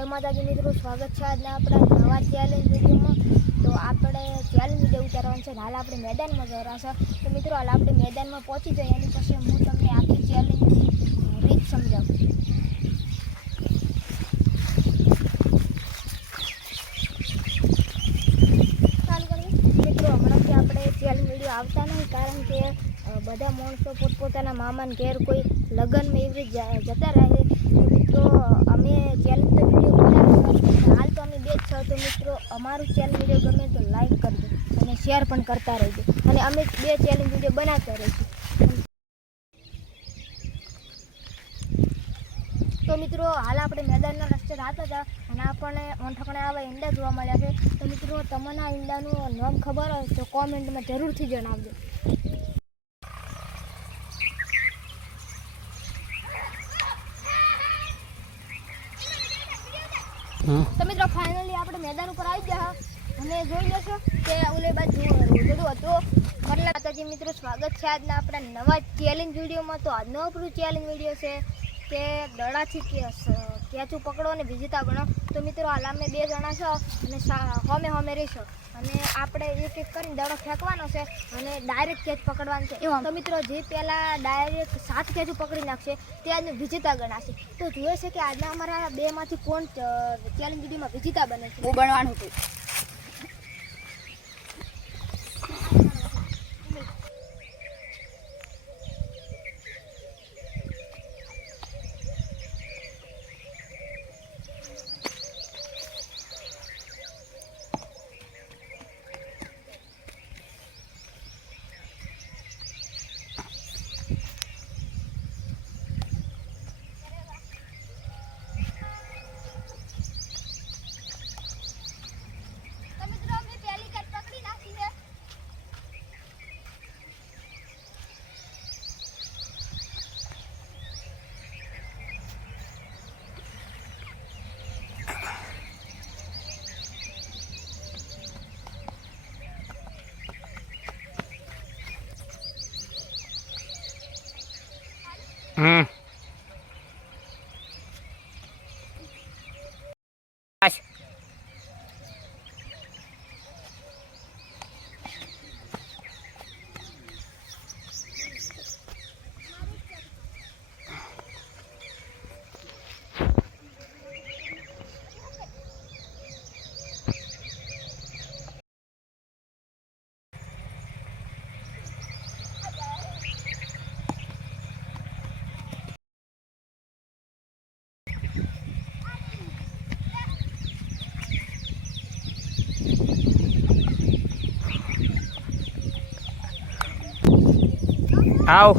જય માતાજી મિત્રો, સ્વાગત છે આજના આપણા નવા ચેલેન્જ વિડીયોમાં। તો આપણે ચેલેન્જ વિડીયો ઉતારવાનું છે। હાલ આપણે મેદાનમાં જરા છે। તો મિત્રો હાલ આપણે મેદાનમાં પહોંચી જઈએ એની પછી હું તમને આખી ચેલેન્જની રીત સમજાવું। મિત્રો હમણાંથી આપણે ચેલેન્જ વિડીયો આવતા નહીં, કારણ કે બધા માણસો પોતપોતાના મામાને ઘેર કોઈ લગ્નમાં એવી જતા રહે। તો મિત્રો અમે ચેલેન્જ વિડીયો બનાવ્યો, હાલ તો અમે બે જ છો। તો મિત્રો અમારું ચેલેન્જ વિડીયો ગમે તો લાઈક કરજો અને શેર પણ કરતા રહેજો, અને અમે બે ચેલેન્જ વિડીયો બનાવતા રહીશું। તો મિત્રો હાલ આપણે મેદાનના રસ્તે જતા હતા અને આપણને ઓંઠકણે આવા ઈંડા જોવા મળ્યા છે। તો મિત્રો તમને આ ઈંડાનું નામ ખબર હોય તો કોમેન્ટમાં જરૂરથી જણાવજો। તો મિત્રો ફાઇનલી આપણે મેદાન ઉપર આવી ગયા અને જોઈ લેશો કે ઓલે બાજુ રોજડું હતું। માતાજી મિત્રો, સ્વાગત છે આજના આપણા નવા ચેલેન્જ વિડીયોમાં। તો આજનો આપણું ચેલેન્જ વિડીયો છે કે દડાથી કેચું પકડો અને વિજેતા ગણો। તો મિત્રો હાલ અમે બે જણા છો અને હોમે રહીશું અને આપણે એક એક કરીને દડો ફેંકવાનો છે અને ડાયરેક્ટ કેચ પકડવાનું છે। તો મિત્રો જે પહેલાં ડાયરેક્ટ 7 કેચું પકડી નાખશે તે આજનું વિજેતા ગણાશે। તો જોઈએ છે કે આજના અમારા બેમાંથી કોણ ચેલેન્જ વિડીયોમાં વિજેતા બને છે। હું બનવાનું હતું। આવ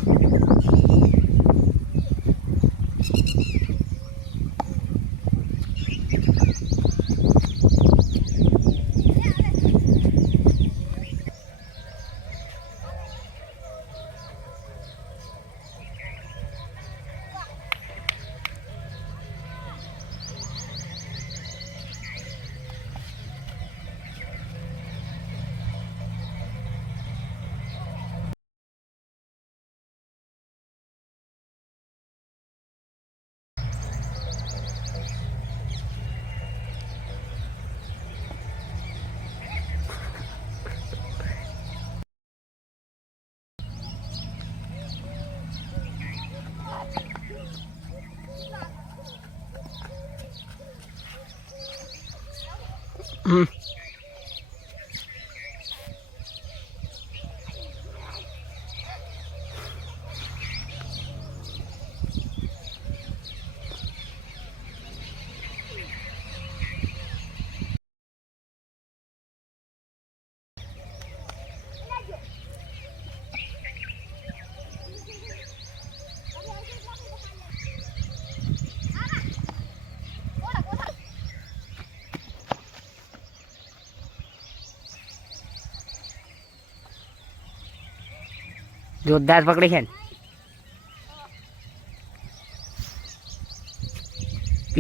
જોરદાર પકડી છે ને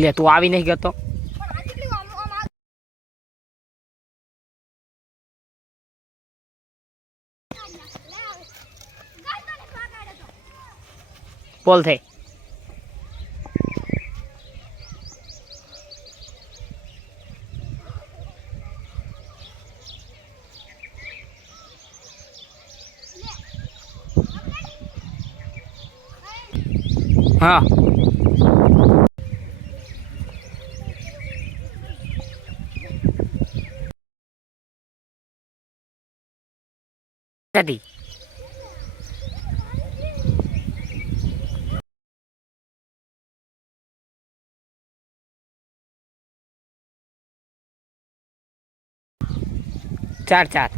લે તું આવી નહીં ગયો તો બોલ થઈ હા નથી. ચાર ચાર.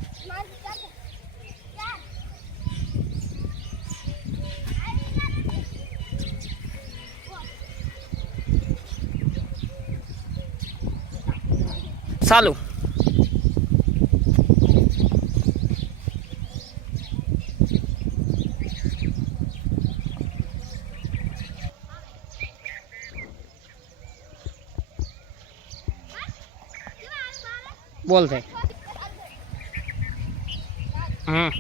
ચાલુ. બોલ છે. હમ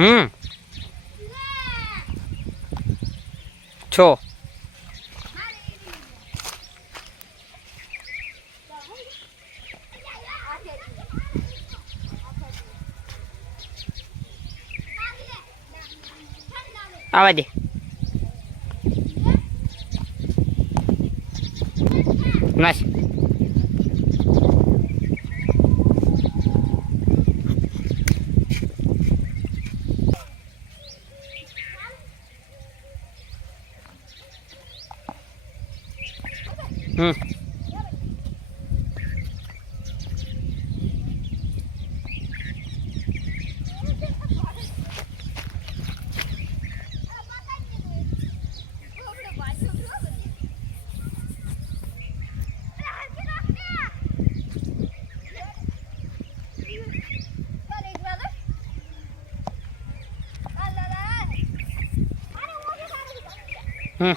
હમ છો. આવા દે. નાશ. હમ હમ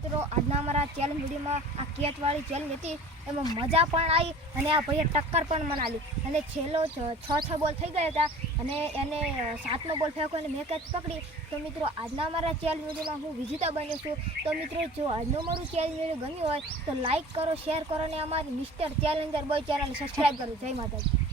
મિત્રો આજના અમારા ચેલેન્જ વિડીયોમાં આ કેચવાળી ચેલેન્જ હતી, એમાં મજા પણ આવી અને આ ભાઈએ ટક્કર પણ મનાલી અને છેલ્લો છ બોલ થઈ ગયા હતા અને એને 7નો બોલ ફેંક્યો અને મેં કેચ પકડી. તો મિત્રો આજના અમારા ચેલેન્જ વિડીયોમાં હું વિજેતા બન્યો છું. તો મિત્રો જો આજનું મારું ચેલેન્જ વિડીયો ગમ્યું હોય તો લાઈક કરો, શેર કરો અને અમારી mister Challenger boy channel subscribe કરો. જય માતાજી.